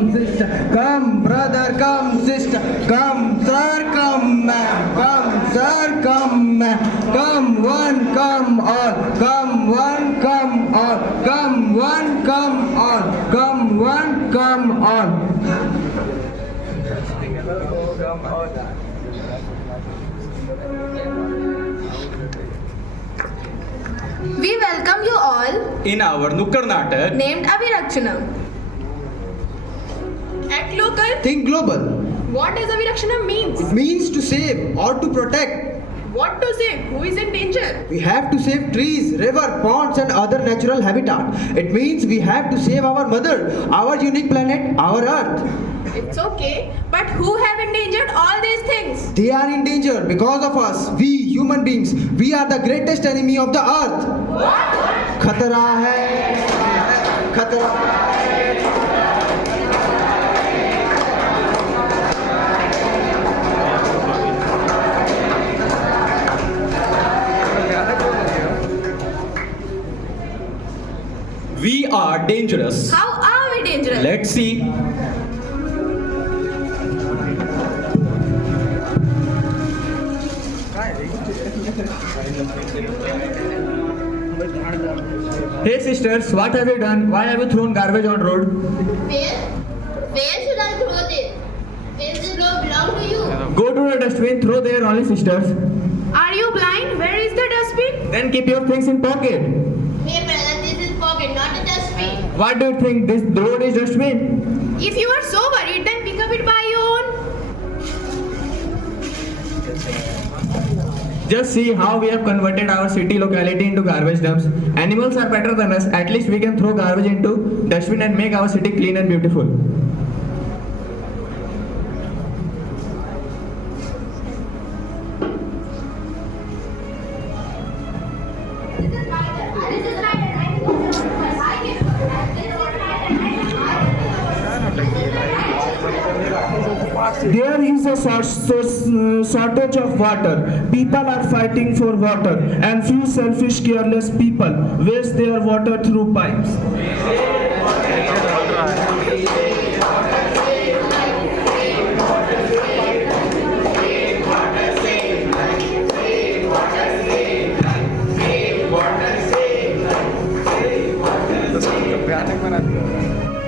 come sister, come brother, come sister, come sir, come ma'am, come sir, come ma'am, come one, come all, come one, come all, come one, come all, come one, come all. We welcome you all in our Nukkad Natak named Abhirakshanam. Act local. Think global. What does Abhirakshanam means? It means to save or to protect. What to save? Who is in danger? We have to save trees, river, ponds and other natural habitat. It means we have to save our mother, our unique planet, our earth. It's okay, but who have endangered all these things? They are in danger because of us. We human beings, we are the greatest enemy of the earth. What? खतरा है, खतरा है. we are dangerous. How are we dangerous? Let's see. Hey sisters, what have you done? Why have you thrown garbage on road? Where should I throw this? Where does the road belong to you? Go to the dustbin, throw there only sisters. Are you blind? Where is the dustbin? Then keep your things in pocket. Hey brother, this is pocket, not a dustbin. What do you think? This road is dustbin? If you are so worried, then pick up it by your own. Just see how we have converted our city locality into garbage dumps. Animals are better than us. At least we can throw garbage into dustbin and make our city clean and beautiful. There is a shortage of water. People are fighting for water, and few selfish, careless people waste their water through pipes.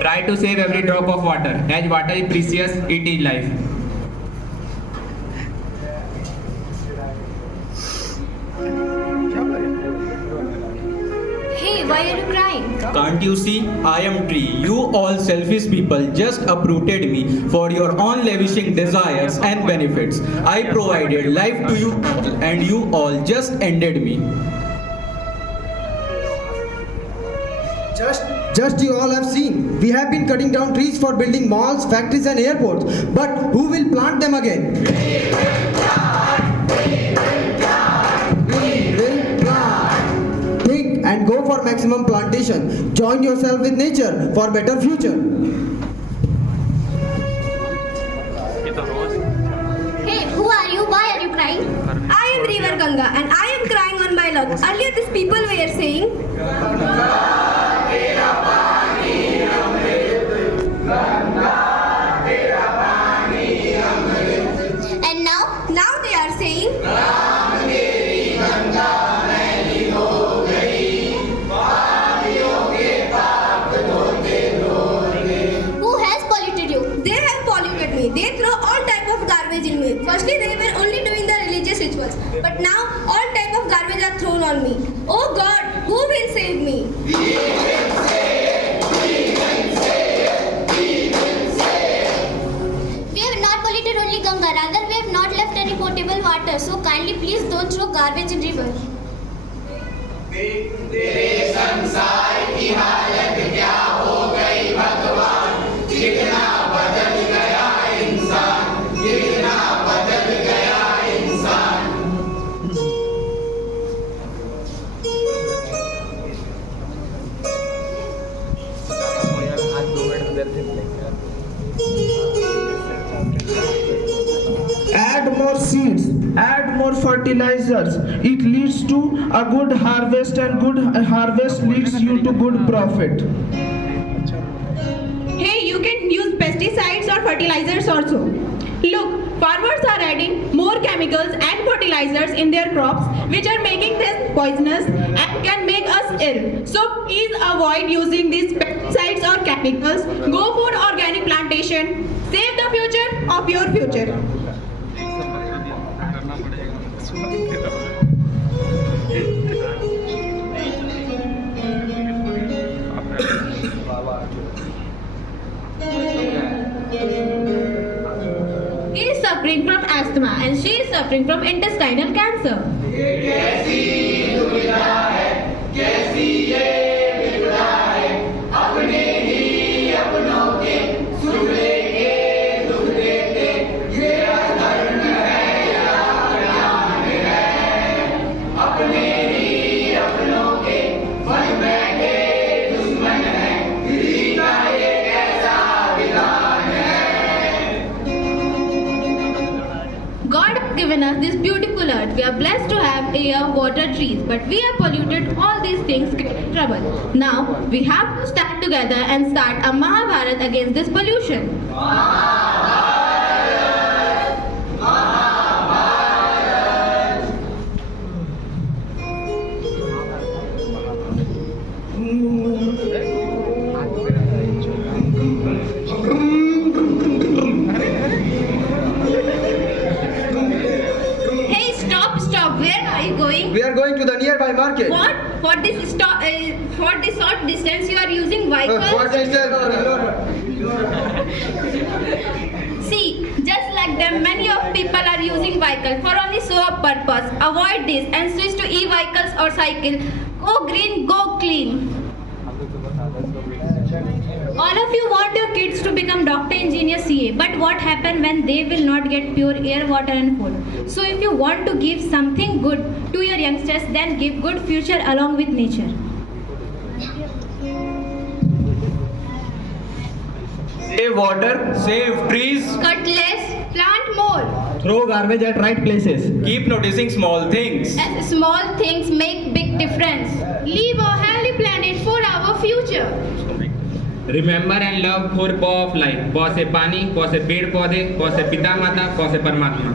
Try to save every drop of water. As water is precious, it is life. Hey, why are you crying? Can't you see? I am tree. You all selfish people just uprooted me for your own lavishing desires and benefits. I provided life to you and you all just ended me. Just you all have seen. We have been cutting down trees for building malls, factories and airports. But who will plant them again? We will plant. Think and go for maximum plantation. Join yourself with nature for better future. Hey, who are you? Why are you crying? I am River Ganga and I am crying on my luck. Earlier these people were saying, And now they are saying, who has polluted you? they have polluted me. They throw all type of garbage in me. Firstly, they were only doing the religious rituals. But now all type of garbage are thrown on me. Oh God, who will save me? We have not polluted only Ganga, rather we have not left any potable water. So kindly please don't throw garbage in river. Add more seeds, add more fertilizers. It leads to a good harvest, and good harvest leads you to good profit. Hey, you can use fertilizers also. Look, farmers are adding more chemicals and fertilizers in their crops, which are making them poisonous and can make us ill. So please avoid using these pesticides or chemicals. Go for organic plantation. Save the future of your future. He is suffering from asthma and she is suffering from intestinal cancer. God has given us this beautiful earth. We are blessed to have air, water, trees, but we have polluted all these things, creating trouble. Now we have to stand together and start a Mahabharat against this pollution. Hey, stop! Where are you going? We are going to the nearby market. What? For this short distance, you are using vehicles? What is that? See, just like them, many of people are using vehicle for only show of purpose. Avoid this and switch to e-vehicles or cycle. Go green, go clean. All of you want your kids to become doctor, engineer, CA, but what happens when they will not get pure air, water and food? So if you want to give something good to your youngsters, then give good future along with nature. Save water, save trees, Cut less, plant more. Throw garbage at right places. keep noticing small things. As small things make big difference. Leave a healthy planet for our future. Remember and love 4 पॉ of life. पॉ से पानी, पॉ से पेड़ पौधे, पॉ से पिता माता, पॉ से परमात्मा।